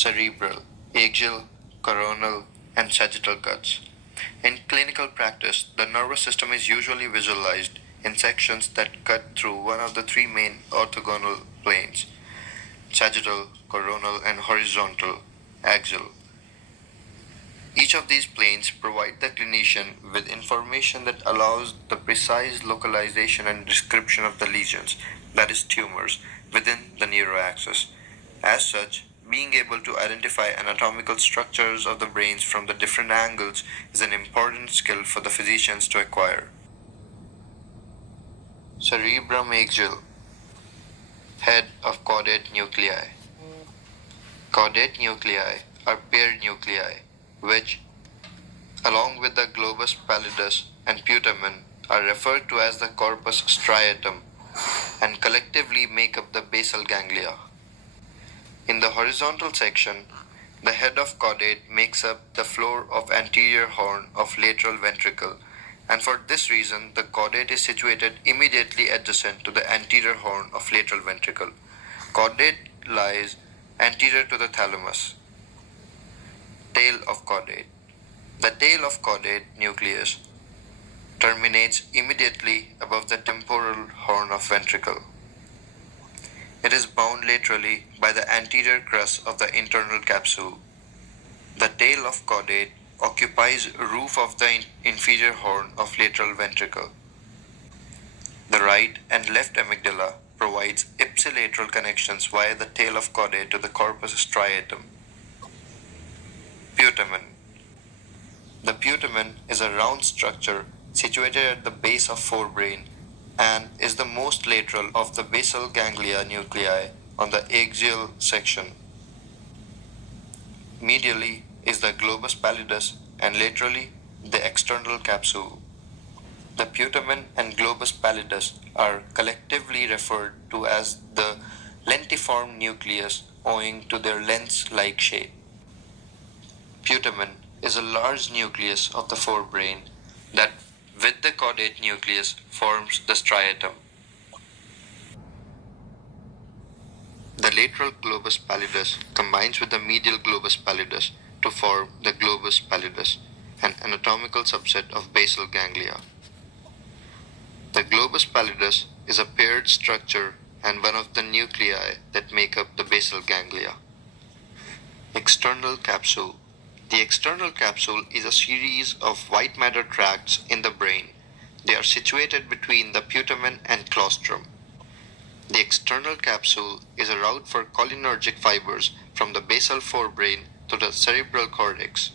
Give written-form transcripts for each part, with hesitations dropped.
cerebral, axial, coronal, and sagittal cuts. In clinical practice, the nervous system is usually visualized in sections that cut through one of the three main orthogonal planes: sagittal, coronal, and horizontal, axial. Each of these planes provide the clinician with information that allows the precise localization and description of the lesions, that is, tumors, within the neuroaxis. As such, being able to identify anatomical structures of the brains from the different angles is an important skill for the physicians to acquire. Cerebrum axial, head of caudate nuclei. Caudate nuclei are paired nuclei, which, along with the globus pallidus and putamen, are referred to as the corpus striatum and collectively make up the basal ganglia. In the horizontal section, the head of caudate makes up the floor of anterior horn of lateral ventricle, and for this reason the caudate is situated immediately adjacent to the anterior horn of lateral ventricle. Caudate lies anterior to the thalamus. Tail of caudate. The tail of caudate nucleus terminates immediately above the temporal horn of ventricle. It is bound laterally by the anterior crus of the internal capsule. The tail of caudate occupies roof of the inferior horn of lateral ventricle. The right and left amygdala provides ipsilateral connections via the tail of caudate to the corpus striatum. Putamen. The putamen is a round structure situated at the base of forebrain and is the most lateral of the basal ganglia nuclei on the axial section. Medially is the globus pallidus and laterally the external capsule. The putamen and globus pallidus are collectively referred to as the lentiform nucleus owing to their lens-like shape. Putamen is a large nucleus of the forebrain that, with the caudate nucleus, forms the striatum. The lateral globus pallidus combines with the medial globus pallidus to form the globus pallidus, an anatomical subset of basal ganglia. The globus pallidus is a paired structure and one of the nuclei that make up the basal ganglia. External capsule. The external capsule is a series of white matter tracts in the brain. They are situated between the putamen and claustrum. The external capsule is a route for cholinergic fibers from the basal forebrain to the cerebral cortex.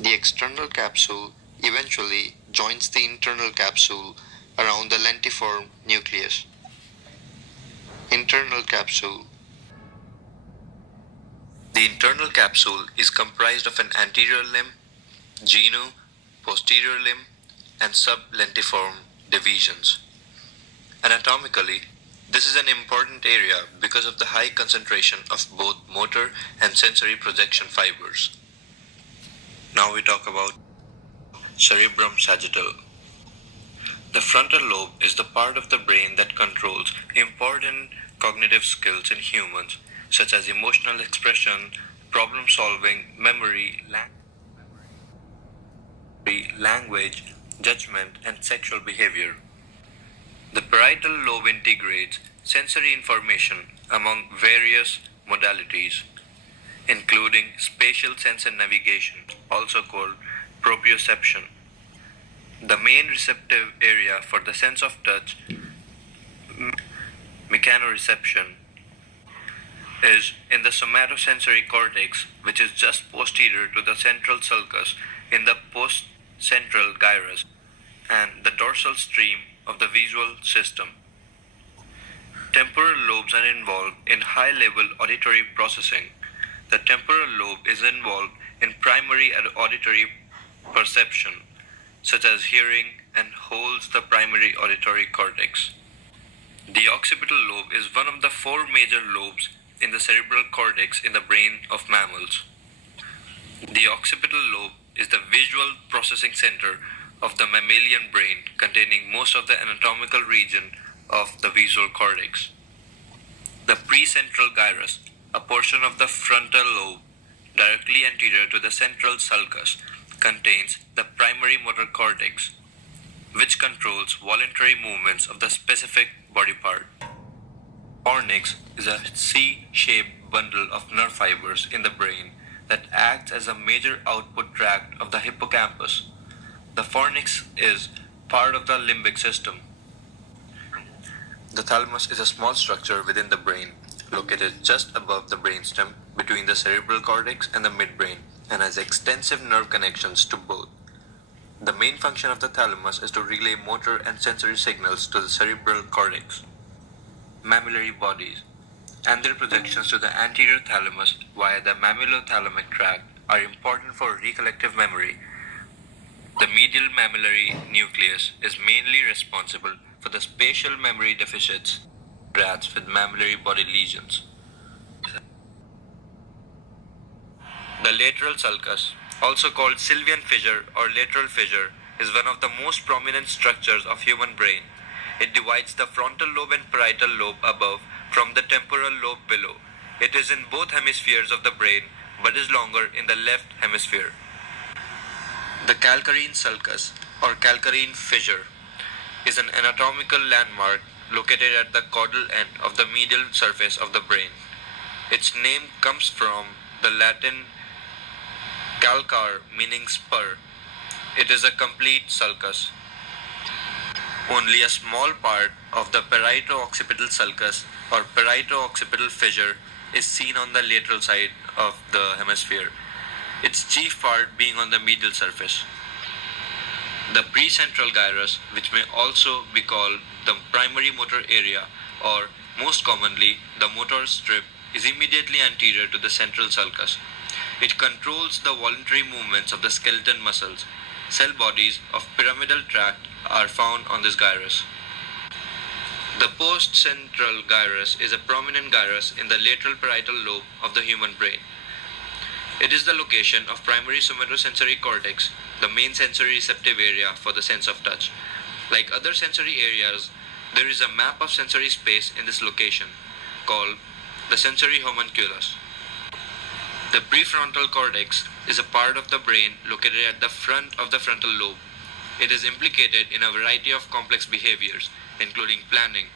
The external capsule eventually joins the internal capsule around the lentiform nucleus. Internal capsule. The internal capsule is comprised of an anterior limb, genu, posterior limb, and sublentiform divisions. Anatomically, this is an important area because of the high concentration of both motor and sensory projection fibers. Now we talk about cerebrum sagittal. The frontal lobe is the part of the brain that controls important cognitive skills in humans, such as emotional expression, problem solving, memory, language, judgment, and sexual behavior. The parietal lobe integrates sensory information among various modalities, including spatial sense and navigation, also called proprioception. The main receptive area for the sense of touch, mechanoreception, is in the somatosensory cortex, which is just posterior to the central sulcus in the postcentral gyrus and the dorsal stream of the visual system. Temporal lobes are involved in high-level auditory processing. The temporal lobe is involved in primary auditory perception, such as hearing, and holds the primary auditory cortex. The occipital lobe is one of the four major lobes in the cerebral cortex in the brain of mammals. The occipital lobe is the visual processing center of the mammalian brain, containing most of the anatomical region of the visual cortex. The precentral gyrus A portion of the frontal lobe, directly anterior to the central sulcus, contains the primary motor cortex, which controls voluntary movements of the specific body part. Fornix is a C-shaped bundle of nerve fibers in the brain that acts as a major output tract of the hippocampus. The fornix is part of the limbic system. The thalamus is a small structure within the brain, located just above the brainstem between the cerebral cortex and the midbrain, and has extensive nerve connections to both. The main function of the thalamus is to relay motor and sensory signals to the cerebral cortex. Mammillary bodies and their projections to the anterior thalamus via the mammillothalamic tract are important for recollective memory. The medial mammillary nucleus is mainly responsible for the spatial memory deficits in rats with mammillary body lesions. The lateral sulcus, also called sylvian fissure or lateral fissure, is one of the most prominent structures of human brain. It divides the frontal lobe and parietal lobe above from the temporal lobe below. It is in both hemispheres of the brain but is longer in the left hemisphere. The calcarine sulcus or calcarine fissure is an anatomical landmark located at the caudal end of the medial surface of the brain. Its name comes from the Latin calcar, meaning spur. It is a complete sulcus. Only a small part of the parieto-occipital sulcus or parieto-occipital fissure is seen on the lateral side of the hemisphere, its chief part being on the medial surface. The precentral gyrus, which may also be called the primary motor area or most commonly the motor strip, is immediately anterior to the central sulcus. It controls the voluntary movements of the skeletal muscles. Cell bodies of pyramidal tract are found on this gyrus. The postcentral gyrus is a prominent gyrus in the lateral parietal lobe of the human brain. It is the location of primary somatosensory cortex, the main sensory receptive area for the sense of touch. Like other sensory areas, there is a map of sensory space in this location, called the sensory homunculus. The prefrontal cortex is a part of the brain located at the front of the frontal lobe. It is implicated in a variety of complex behaviors, including planning,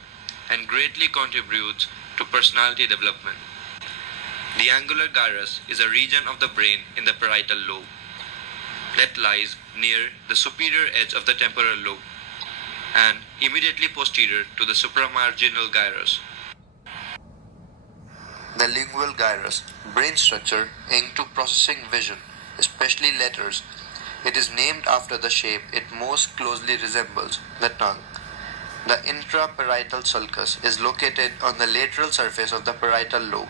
and greatly contributes to personality development. The angular gyrus is a region of the brain in the parietal lobe that lies near the superior edge of the temporal lobe and immediately posterior to the supramarginal gyrus. The lingual gyrus, brain structure aimed to processing vision, especially letters. It is named after the shape it most closely resembles, the tongue. The intraparietal sulcus is located on the lateral surface of the parietal lobe.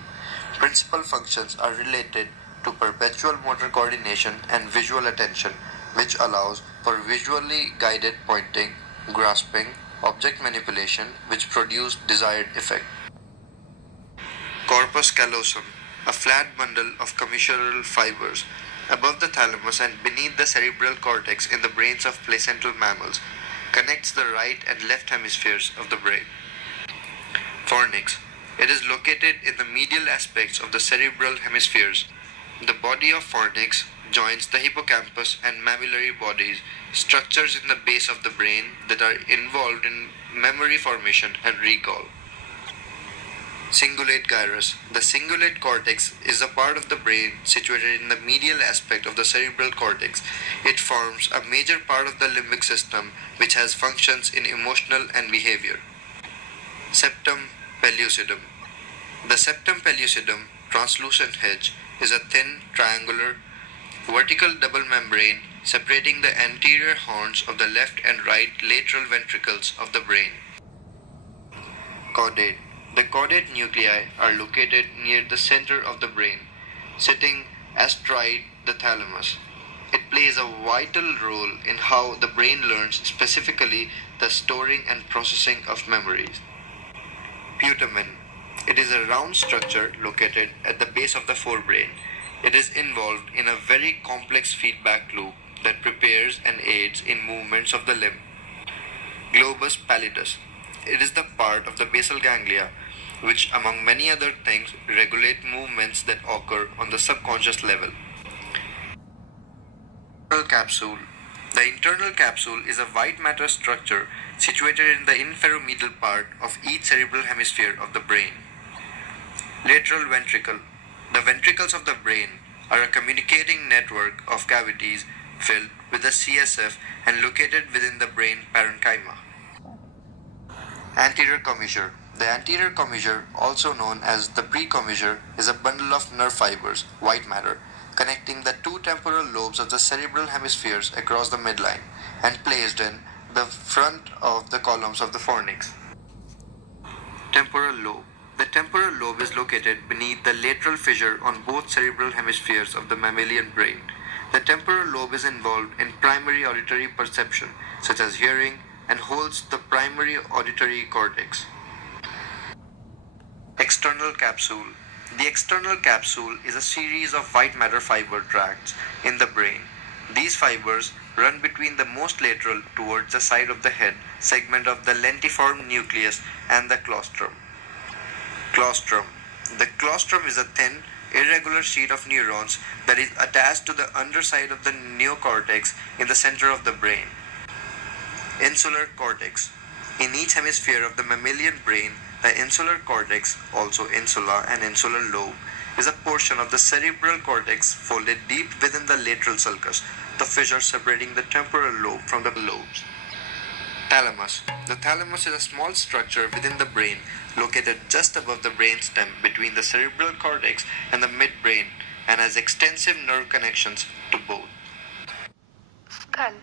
Principal functions are related to perpetual motor coordination and visual attention, which allows for visually guided pointing, grasping, object manipulation, which produce desired effect. Corpus callosum, a flat bundle of commissural fibers above the thalamus and beneath the cerebral cortex in the brains of placental mammals, connects the right and left hemispheres of the brain. Fornix. It is located in the medial aspects of the cerebral hemispheres. The body of fornix joins the hippocampus and mammillary bodies, structures in the base of the brain that are involved in memory formation and recall. Cingulate gyrus. The cingulate cortex is a part of the brain situated in the medial aspect of the cerebral cortex. It forms a major part of the limbic system which has functions in emotional and behavior. Septum pellucidum. The septum pellucidum, translucent hedge, is a thin, triangular, vertical double membrane separating the anterior horns of the left and right lateral ventricles of the brain. Caudate. The caudate nuclei are located near the center of the brain, sitting astride the thalamus. It plays a vital role in how the brain learns, specifically the storing and processing of memories. Putamen. It is a round structure located at the base of the forebrain. It is involved in a very complex feedback loop that prepares and aids in movements of the limb. Globus pallidus. It is the part of the basal ganglia which among many other things regulate movements that occur on the subconscious level. Internal capsule. The internal capsule is a white matter structure situated in the inferomedial part of each cerebral hemisphere of the brain. Lateral ventricle. The ventricles of the brain are a communicating network of cavities filled with the CSF and located within the brain parenchyma. Anterior commissure. The anterior commissure, also known as the precommissure, is a bundle of nerve fibers, white matter, connecting the two temporal lobes of the cerebral hemispheres across the midline and placed in the front of the columns of the fornix. Temporal lobe. The temporal lobe is located beneath the lateral fissure on both cerebral hemispheres of the mammalian brain. The temporal lobe is involved in primary auditory perception, such as hearing, and holds the primary auditory cortex. External capsule. The external capsule is a series of white matter fiber tracts in the brain. These fibers run between the most lateral towards the side of the head segment of the lentiform nucleus and the claustrum. Claustrum. The claustrum is a thin, irregular sheet of neurons that is attached to the underside of the neocortex in the center of the brain. Insular cortex. In each hemisphere of the mammalian brain, the insular cortex, also insula and insular lobe, is a portion of the cerebral cortex folded deep within the lateral sulcus, the fissure separating the temporal lobe from the lobes. Thalamus. The thalamus is a small structure within the brain located just above the brainstem between the cerebral cortex and the midbrain and has extensive nerve connections to both. Skull.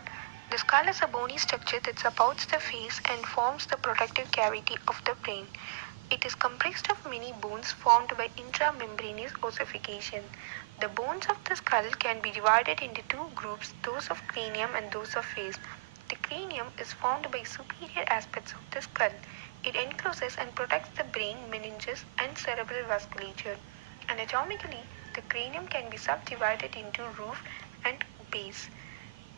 The skull is a bony structure that supports the face and forms the protective cavity of the brain. It is comprised of many bones formed by intramembranous ossification. The bones of the skull can be divided into two groups, those of cranium and those of face. The cranium is formed by superior aspects of the skull. It encloses and protects the brain, meninges, and cerebral vasculature. Anatomically, the cranium can be subdivided into roof and base.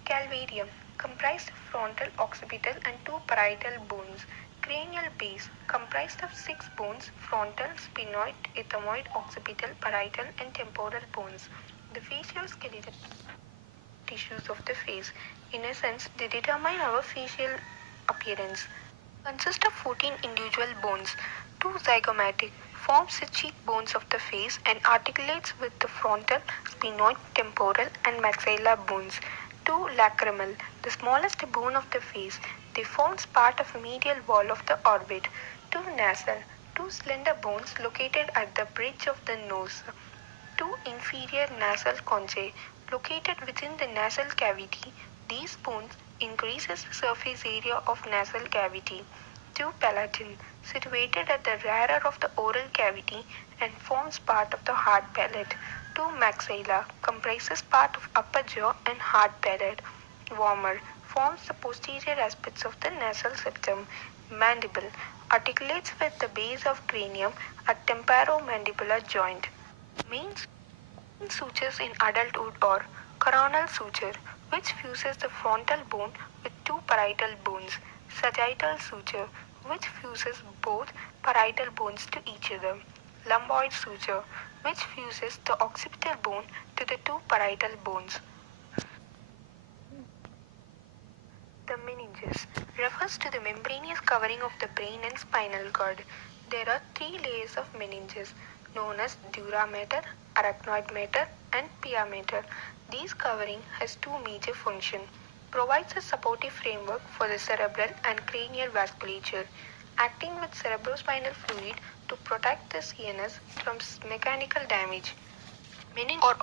Calvarium, comprised of frontal, occipital, and two parietal bones. Cranial base, comprised of 6 bones: frontal, sphenoid, ethmoid, occipital, parietal, and temporal bones. The facial skeletal tissues of the face. In essence, they determine our facial appearance. Consist of 14 individual bones. 2 zygomatic, forms the cheekbones of the face and articulates with the frontal, sphenoid, temporal, and maxilla bones. 2 lacrimal, the smallest bone of the face. They forms part of medial wall of the orbit. 2 nasal, 2 slender bones located at the bridge of the nose. 2 inferior nasal conchae, located within the nasal cavity. These bones increases the surface area of nasal cavity. 2 palatine, situated at the rear of the oral cavity and forms part of the hard palate. 2 maxilla, comprises part of upper jaw and hard palate. Wormer, forms the posterior aspects of the nasal septum. Mandible, articulates with the base of cranium at temporomandibular joint. Main sutures in adulthood are coronal suture, which fuses the frontal bone with 2 parietal bones. Sagittal suture, which fuses both parietal bones to each other. Lumboid suture, which fuses the occipital bone to the 2 parietal bones. The meninges refers to the membranous covering of the brain and spinal cord. There are 3 layers of meninges known as dura mater, arachnoid mater, and pia mater. This covering has 2 major functions. Provides a supportive framework for the cerebral and cranial vasculature, acting with cerebrospinal fluid to protect the CNS from mechanical damage. Meninges are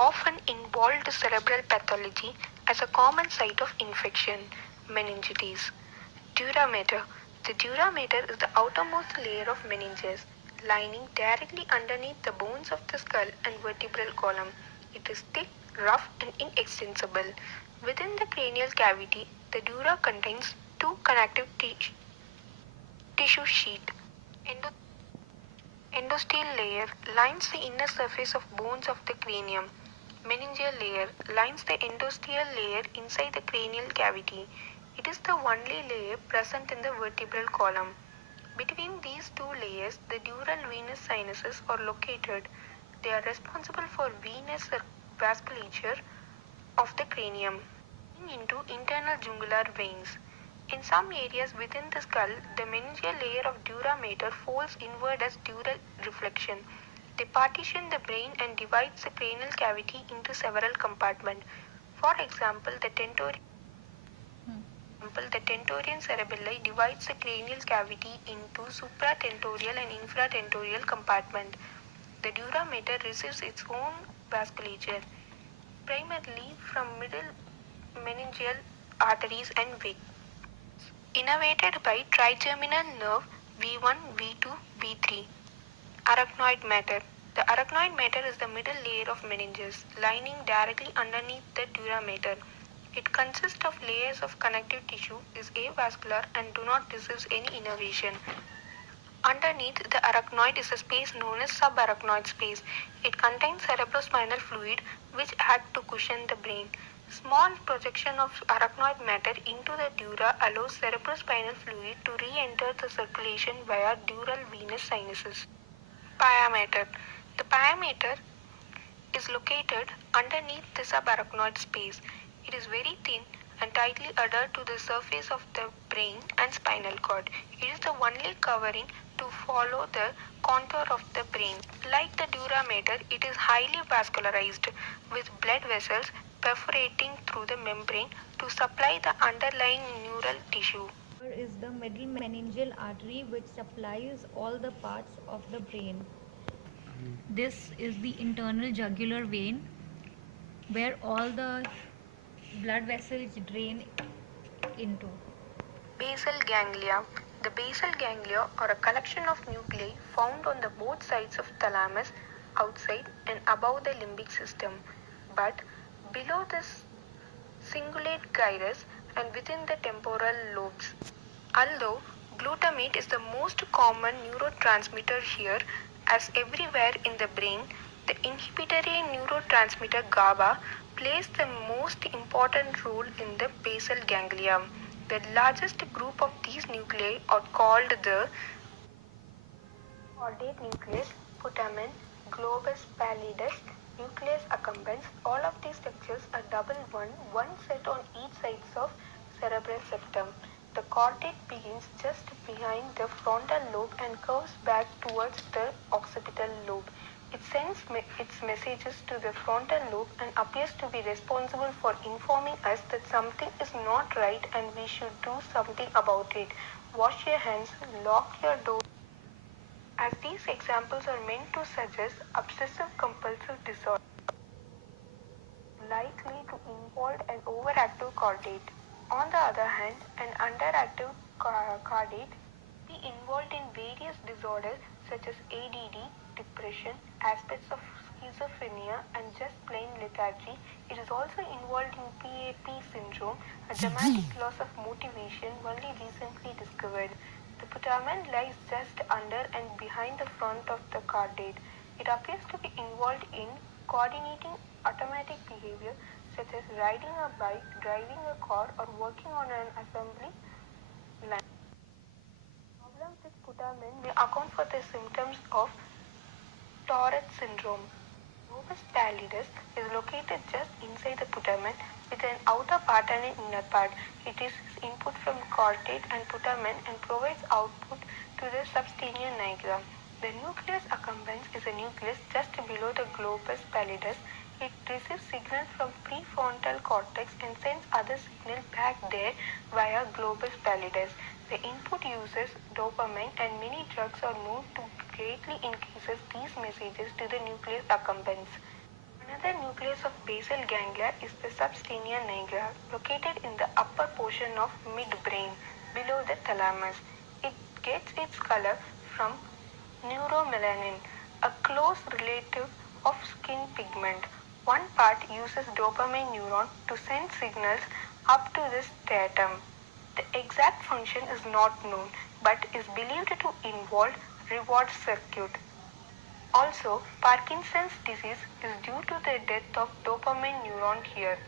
often involved cerebral pathology as a common site of infection, meningitis. Dura mater. The dura mater is the outermost layer of meninges, lining directly underneath the bones of the skull and vertebral column. It is thick, rough, and inextensible. Within the cranial cavity, the dura contains 2 connective tissue sheath. Endosteal layer lines the inner surface of bones of the cranium. Meningeal layer lines the endosteal layer inside the cranial cavity. It is the only layer present in the vertebral column. Between these two layers, the dural venous sinuses are located. They are responsible for venous vasculature of the cranium, into internal jugular veins. In some areas within the skull, the meningeal layer of dura mater folds inward as dural reflection. They partition the brain and divides the cranial cavity into several compartments. For example, the tentorian cerebelli divides the cranial cavity into supratentorial and infratentorial compartment. The dura mater receives its own vasculature, primarily from middle meningeal arteries and veins, innervated by trigeminal nerve V1, V2, V3. Arachnoid matter. The arachnoid matter is the middle layer of meninges, lying directly underneath the dura mater. It consists of layers of connective tissue, is avascular, and do not receive any innervation. Underneath the arachnoid is a space known as subarachnoid space. It contains cerebrospinal fluid which acts to cushion the brain. Small projection of arachnoid matter into the dura allows cerebrospinal fluid to re-enter the circulation via dural venous sinuses. Pia mater. The pia mater is located underneath the subarachnoid space. It is very thin and tightly adhered to the surface of the brain and spinal cord. It is the only covering to follow the contour of the brain. Like the dura mater, it is highly vascularized with blood vessels perforating through the membrane to supply the underlying neural tissue. Is the middle meningeal artery which supplies all the parts of the brain. This is the internal jugular vein where all the blood vessels drain into. Basal ganglia. The basal ganglia are a collection of nuclei found on the both sides of thalamus, outside and above the limbic system, but below the cingulate gyrus and within the temporal lobes. Although glutamate is the most common neurotransmitter here, as everywhere in the brain, the inhibitory neurotransmitter GABA plays the most important role in the basal ganglia. The largest group of these nuclei are called the caudate nucleus, putamen, globus pallidus, nucleus accumbens. All of these structures are double one set on each side of cerebral septum. The caudate begins just behind the frontal lobe and curves back towards the occipital lobe. It sends its messages to the frontal lobe and appears to be responsible for informing us that something is not right and we should do something about it. Wash your hands, lock your door. As these examples are meant to suggest obsessive compulsive disorder, likely to involve an overactive caudate. On the other hand, an underactive caudate be involved in various disorders such as ADD, depression, aspects of schizophrenia, and just plain lethargy. It is also involved in PAP syndrome, a dramatic loss of motivation only recently discovered. The putamen lies just under and behind the front of the caudate. It appears to be involved in coordinating automatic behavior such as riding a bike, driving a car, or working on an assembly line. Problems with putamen may account for the symptoms of Tourette syndrome. Globus pallidus is located just inside the putamen with an outer part and an inner part. It is input from caudate and putamen and provides output to the substania nigra. The nucleus accumbens is a nucleus just below the globus pallidus. It receives signal from prefrontal cortex and sends other signal back there via globus pallidus. The input uses dopamine and many drugs are known to greatly increases these messages to the nucleus accumbens. Another nucleus of basal ganglia is the substania nigra, located in the upper portion of midbrain, below the thalamus. It gets its color from neuromelanin, a close relative of skin pigment. One part uses dopamine neuron to send signals up to the striatum. The exact function is not known, but is believed to involve reward circuit. Also, Parkinson's disease is due to the death of dopamine neuron here.